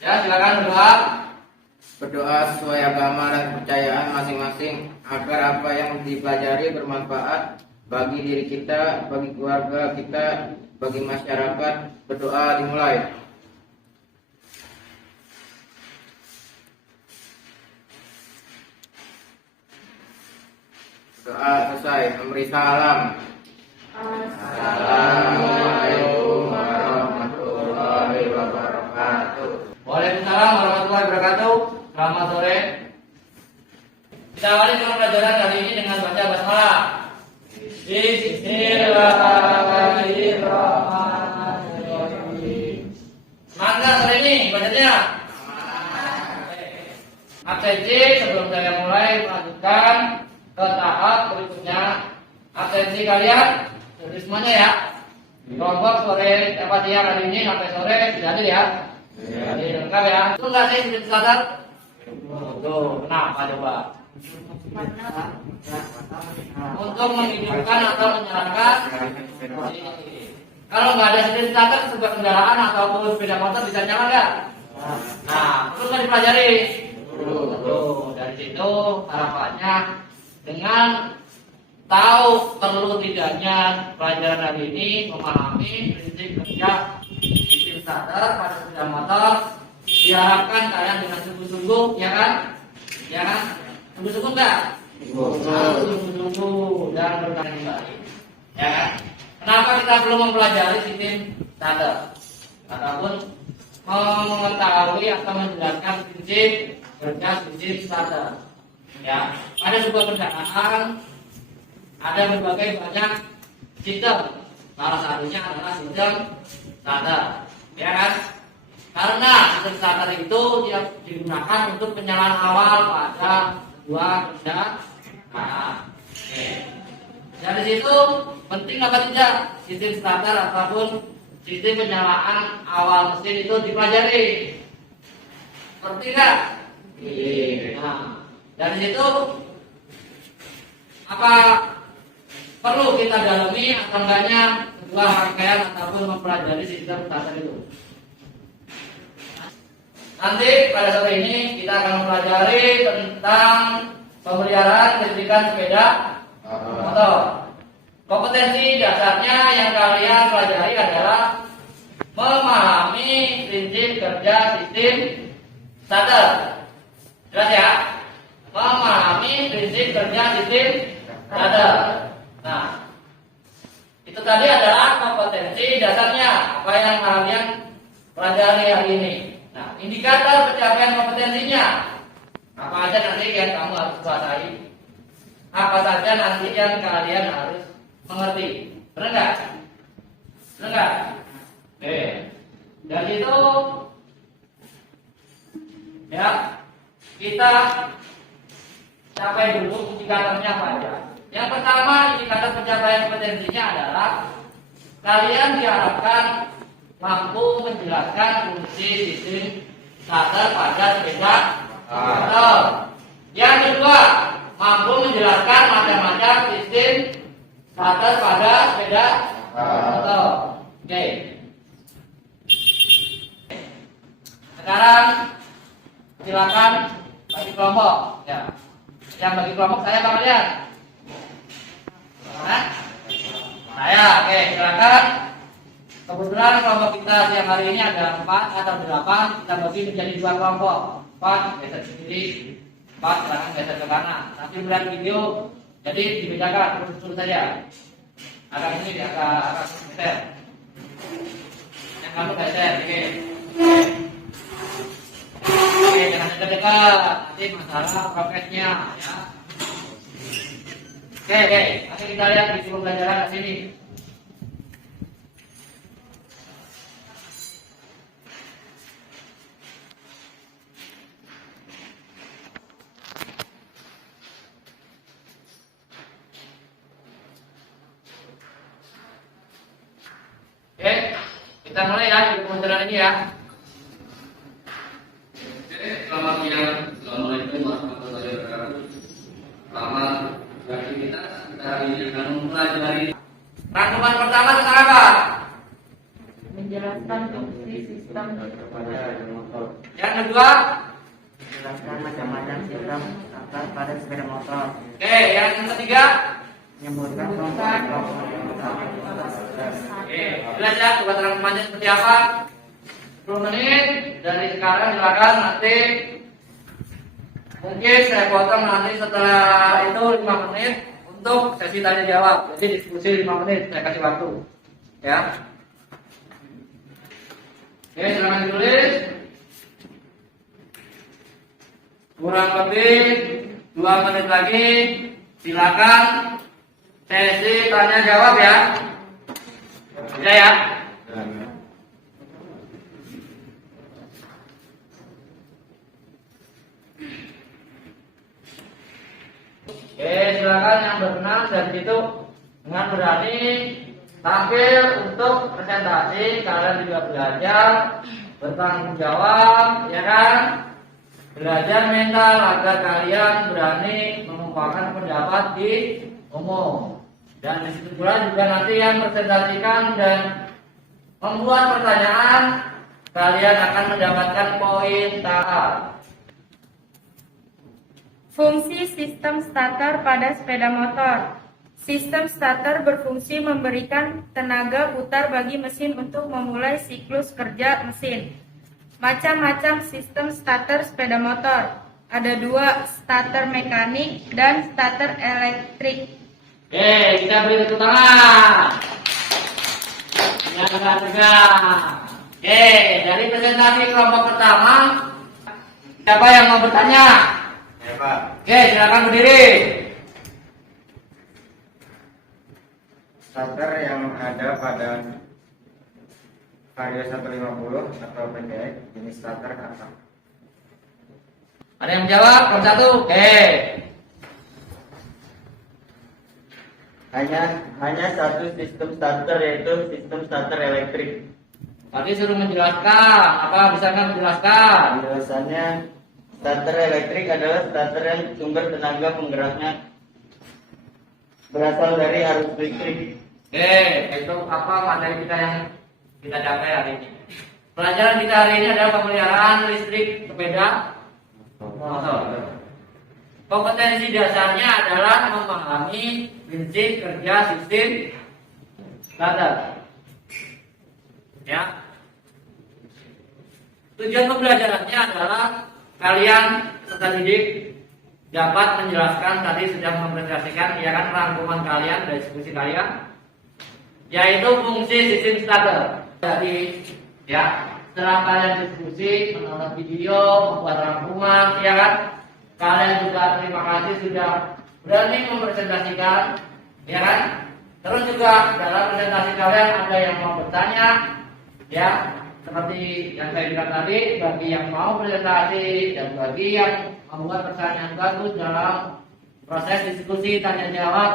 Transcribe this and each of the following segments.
Ya, silakan berdoa. Berdoa sesuai agama dan kepercayaan masing-masing agar apa yang dipelajari bermanfaat bagi diri kita, bagi keluarga kita, bagi masyarakat. Berdoa dimulai. Doa selesai. Memberi salam. Assalamualaikum warahmatullahi wabarakatuh. Waalaikumsalam warahmatullahi wabarakatuh. Selamat sore. Kita awali dengan pelajaran kali ini dengan baca basmalah. Bismillahirrahmanirrahim. Semangat sore ini bacanya. Absensi sebelum saya mulai melanjutkan ke tahap berikutnya. Absensi kalian dari semuanya ya. Kelompok sore apa siang hari ini sampai sore tidak ada ya. Jadi lengkap ya. Itu enggak sih sudah sadar? Tuh, kenapa coba? Untuk menghidupkan atau menyalakan. Kalau nggak ada sendiri starter sebuah kendaraan ataupun sepeda motor bisa nyala nggak? Nah, terus kan dipelajari. Tuh, dari situ harapannya dengan tahu perlu tidaknya pelajaran hari ini memahami prinsip kerja sistem starter pada sepeda motor. Diharapkan kalian dengan sungguh-sungguh, ya kan? Ya kan? Sungguh-sungguh nggak? Sungguh-sungguh dan bertanya kembali, ya kan? Kenapa kita perlu mempelajari sistem starter ataupun mengetahui atau menjelaskan prinsip kerja sistem starter? Ya, pada sebuah kendaraan ada berbagai banyak sistem. Salah satunya adalah sistem starter, ya kan? Karena sistem starter itu dia digunakan untuk penyalaan awal pada sebuah kendaraan. Dari situ penting apa tidak sistem starter ataupun sistem penyalaan awal mesin itu dipelajari. Seperti enggak? Nah, dari situ apa perlu kita dalami atau enggaknya sebuah rangkaian ataupun mempelajari sistem starter itu? Nanti pada sore ini kita akan mempelajari tentang pemeliharaan kelistrikan sepeda motor. Kompetensi dasarnya yang kalian pelajari adalah memahami prinsip kerja sistem starter. Jelas ya? Memahami prinsip kerja sistem starter. Nah, itu tadi adalah kompetensi dasarnya apa yang kalian pelajari hari ini. Nah, indikator pencapaian kompetensinya apa aja nanti yang kamu harus kuasai, apa saja nanti yang kalian harus mengerti. Benar nggak? Benar nggak? Oke. Dari itu ya kita capai dulu indikatornya apa aja. Yang pertama indikator pencapaian kompetensinya adalah kalian diharapkan mampu menjelaskan fungsi sistem starter pada sepeda motor. Yang kedua, mampu menjelaskan macam-macam sistem starter pada sepeda motor. Oke. Sekarang silakan bagi kelompok. Ya. Yang bagi kelompok saya Pak kalian. Saya, oke, silakan. Kebetulan kelompok kita siang hari ini ada 4 atau 8. Kita bagi menjadi 2 kelompok. 4 geser ke kiri, 4 silakan geser ke kanan. Nanti melihat video, jadi dibedakan terus saja. Agak ini, agak geser. Yang kamu geser, oke. Oke, jangan dekat-dekat. Nanti masalah progresnya, ya. Oke. Nanti kita lihat di pembelajaran ke sini. Oke, kita mulai ya di pembelajaran ini ya. Oke, selamat siang. Assalamualaikum warahmatullahi wabarakatuh. Selamat beraktivitas. Kita hari ini akan mempelajari Rangkuman pertama tentang apa? Menjelaskan fungsi sistem kepada sepeda motor. Yang kedua, Menjelaskan macam-macam sistem starter pada sepeda motor. oke. Yang ketiga, Menyebutkan kelompok oke. Jelas ya tugas rangkumannya seperti apa? 10 menit dari sekarang, silakan nanti mungkin saya potong nanti setelah itu 5 menit untuk sesi tanya jawab. Jadi diskusi 5 menit saya kasih waktu. Ya. Oke, silakan ditulis. Kurang lebih 2 menit lagi, silakan sesi tanya jawab ya. Bisa ya? Oke, silakan yang berkenan dari situ dengan berani tampil untuk presentasi. Kalian juga belajar bertanggung jawab, ya kan? Belajar mental agar kalian berani mengungkapkan pendapat di umum. Dan di situ pula juga nanti yang presentasikan dan membuat pertanyaan, kalian akan mendapatkan poin tahap. Fungsi sistem starter pada sepeda motor. Sistem starter berfungsi memberikan tenaga putar bagi mesin untuk memulai siklus kerja mesin. Macam-macam sistem starter sepeda motor. Ada 2, starter mekanik dan starter elektrik. Oke, kita beri tepuk tangan. Yang ketiga. Oke, dari presentasi kelompok pertama, siapa yang mau bertanya? Ya Pak. Oke, silakan berdiri. Starter yang ada pada Vario 150 atau PTX jenis starter apa? Ada yang menjawab? Nomor 1. Oke. Hanya satu sistem starter, yaitu sistem starter elektrik. Tadi suruh menjelaskan. Apa bisa nggak menjelaskan? Penjelasannya, starter elektrik adalah starter yang sumber tenaga penggeraknya berasal dari arus listrik. Oke, itu apa materi kita yang kita capai hari ini? Pelajaran kita hari ini adalah pemeliharaan listrik sepeda motor. Kompetensi dasarnya adalah memahami prinsip kerja sistem starter. Ya. Tujuan pembelajarannya adalah kalian peserta didik dapat menjelaskan, tadi sudah mempresentasikan ya kan, rangkuman kalian dari diskusi kalian, yaitu fungsi sistem starter. Jadi ya, setelah kalian diskusi, menonton video, membuat rangkuman, ya kan, kalian juga terima kasih sudah berani mempresentasikan, ya kan. Terus juga dalam presentasi kalian ada yang mau bertanya, ya, seperti yang saya bilang tadi, bagi yang mau presentasi dan bagi yang membuat pertanyaan bagus dalam proses diskusi tanya jawab,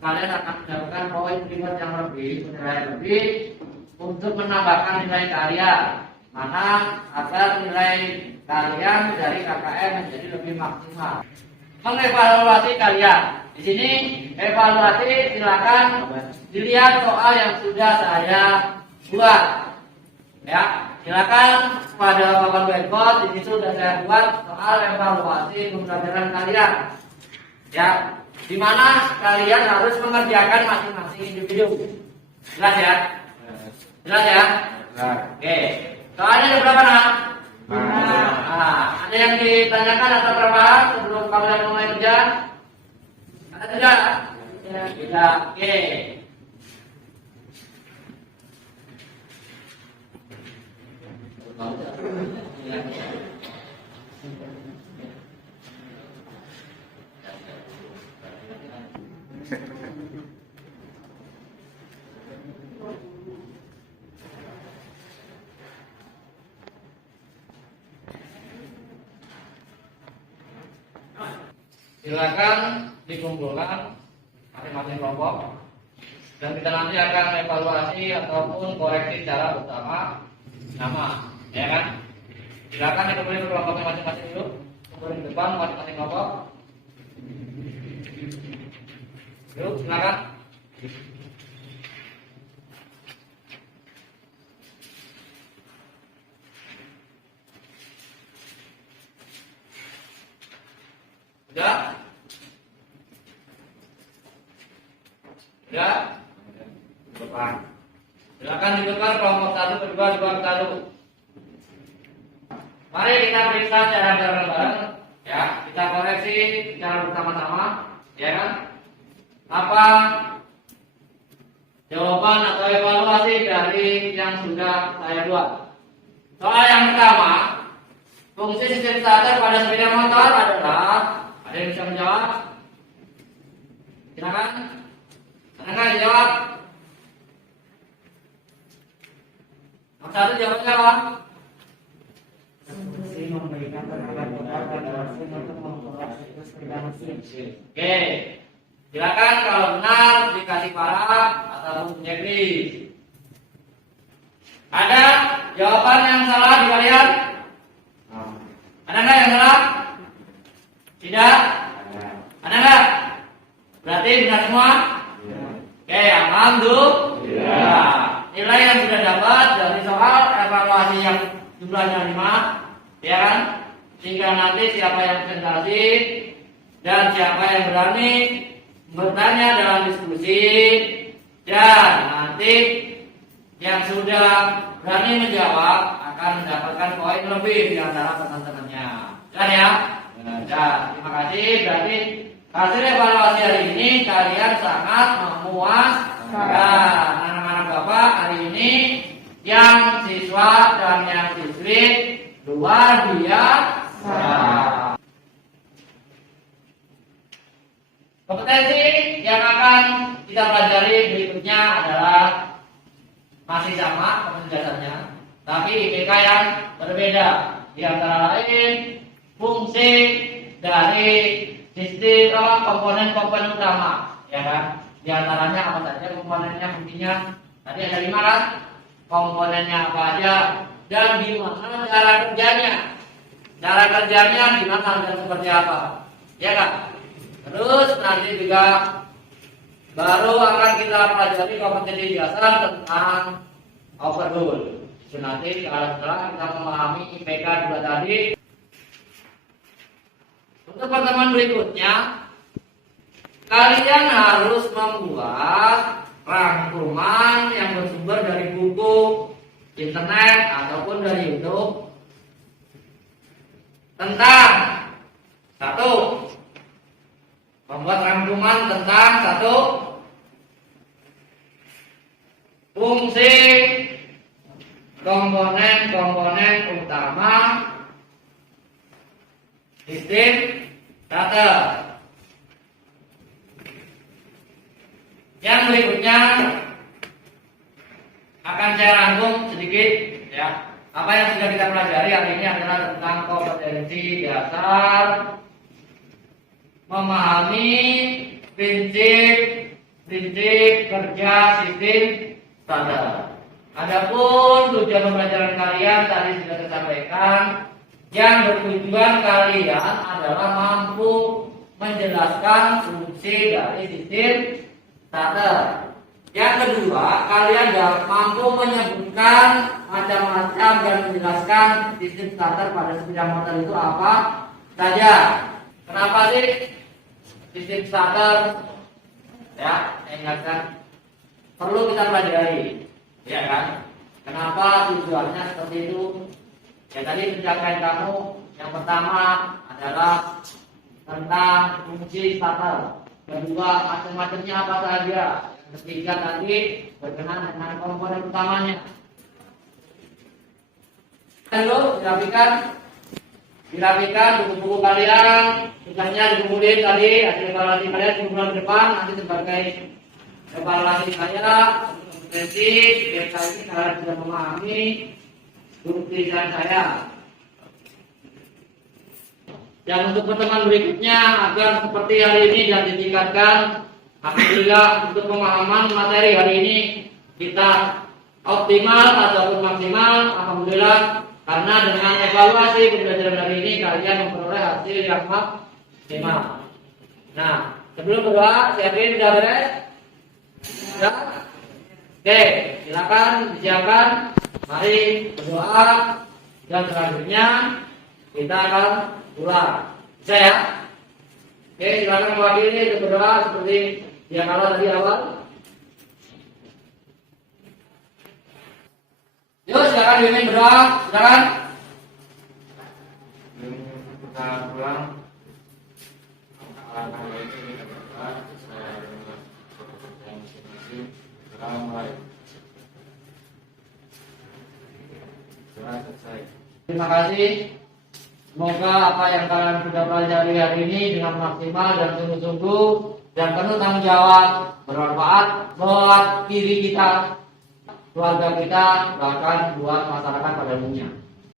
kalian akan mendapatkan poin reward yang lebih, penilaian lebih untuk menambahkan nilai kalian, mana agar nilai kalian dari KKM menjadi lebih maksimal. Mengevaluasi kalian. Di sini evaluasi, silakan dilihat soal yang sudah saya buat. Ya, silakan pada papan whiteboard ini sudah saya buat soal evaluasi pembelajaran kalian. Ya, di mana kalian harus mengerjakan masing-masing individu. Jelas ya? Jelas ya? Oke. Soalnya ada berapa nak? Ada yang ditanyakan atau berapa sebelum kalian mulai kerja? Ada tidak? Tidak. Oke. Silakan dikumpulkan masing-masing kelompok dan kita nanti akan evaluasi ataupun koreksi secara bersama nama, ya kan? Silakan dikumpulkan ke kelompoknya masing-masing dulu, kumpulin ke depan masing-masing kelompok. Yuk, silakan. Ya. Depan. Silakan ditukar kelompok 1, kedua, 2, ke 1. Mari kita periksa secara bareng-bareng. Ya, kita koreksi secara bersama-sama. Ya kan? Apa jawaban atau evaluasi dari yang sudah saya buat? Soal yang pertama, fungsi sistem starter pada sepeda motor adalah, ada yang bisa menjawab? Silakan. Ada nggak jawab? Yang satu jawabnya apa? Memberikan tenaga putar pada mesin untuk membuat siklus sepeda mesin. Oke. Silakan kalau benar dikasih parah ataupun checklist. Ada jawaban yang salah di kalian? Ada nggak yang salah? Tidak? Ada nggak? Berarti benar semua? Oke, alhamdulillah. Nilai yang sudah dapat dari soal evaluasi yang jumlahnya 5, ya kan? Sehingga nanti siapa yang presentasi dan siapa yang berani bertanya dalam diskusi, dan nanti yang sudah berani menjawab akan mendapatkan poin lebih di antara teman-temannya. Dan ya? Dan terima kasih. Berarti hasil evaluasi hari ini kalian sangat memuaskan. Anak-anak Bapak hari ini yang siswa dan yang siswi luar biasa. Kompetensi yang akan kita pelajari berikutnya adalah masih sama penjelasannya, tapi IPK yang berbeda. Di antara lain fungsi dari sistem komponen-komponen utama, ya kan? Di antaranya apa saja komponennya, fungsinya? Tadi ada 5 kan? Komponennya apa aja dan gimana cara kerjanya? Cara kerjanya gimana dan seperti apa? Ya kan? Terus nanti juga baru akan kita pelajari kompetensi dasar tentang overload. Itu nanti setelah kita memahami IPK 2 tadi. Untuk pertemuan berikutnya, kalian harus membuat rangkuman yang bersumber dari buku, internet, ataupun dari YouTube tentang membuat rangkuman tentang fungsi komponen-komponen utama sistem starter. Yang berikutnya akan saya rangkum sedikit, ya. Apa yang sudah kita pelajari hari ini adalah tentang kompetensi dasar, memahami prinsip kerja sistem starter. Adapun tujuan pembelajaran kalian tadi sudah saya sampaikan, yang bertujuan kalian adalah mampu menjelaskan fungsi dari sistem starter. Yang kedua, kalian mampu menyebutkan macam-macam dan menjelaskan sistem starter pada sepeda motor itu apa saja. Kenapa sih sistem starter? Ya, saya ingatkan perlu kita pelajari, ya kan? Kenapa tujuannya seperti itu? Ya tadi penjelasan kamu yang pertama adalah tentang fungsi starter. Kedua, macam-macamnya apa saja. Yang ketiga tadi berkenaan dengan komponen utamanya. Lalu dirapikan buku-buku kalian, misalnya dikumpulin tadi hasil evaluasi kalian di bulan depan nanti sebagai evaluasi saya kompetensi. Biar ini kalian sudah memahami tulisan saya. Dan untuk pertemuan berikutnya agar seperti hari ini dan ditingkatkan, alhamdulillah untuk pemahaman materi hari ini kita optimal ataupun maksimal, alhamdulillah, karena dengan evaluasi pembelajaran hari ini kalian memperoleh hasil yang maksimal. Nah, sebelum berdoa, siapin sudah beres? Ya? Oke, silakan disiapkan. Mari berdoa dan selanjutnya kita akan pulang. Bisa ya? Oke, silakan mewakili untuk berdoa seperti yang kalau tadi awal. Yuk silakan Wimin berdoa, silakan. Kita pulang. Alhamdulillah itu kita berdoa. Saya dengan kepercayaan masing-masing. Assalamualaikum. Doa selesai. Terima kasih. Semoga apa yang kalian sudah pelajari hari ini dengan maksimal dan sungguh-sungguh dan penuh tanggung jawab bermanfaat buat diri kita, keluarga kita, bahkan buat masyarakat pada umumnya.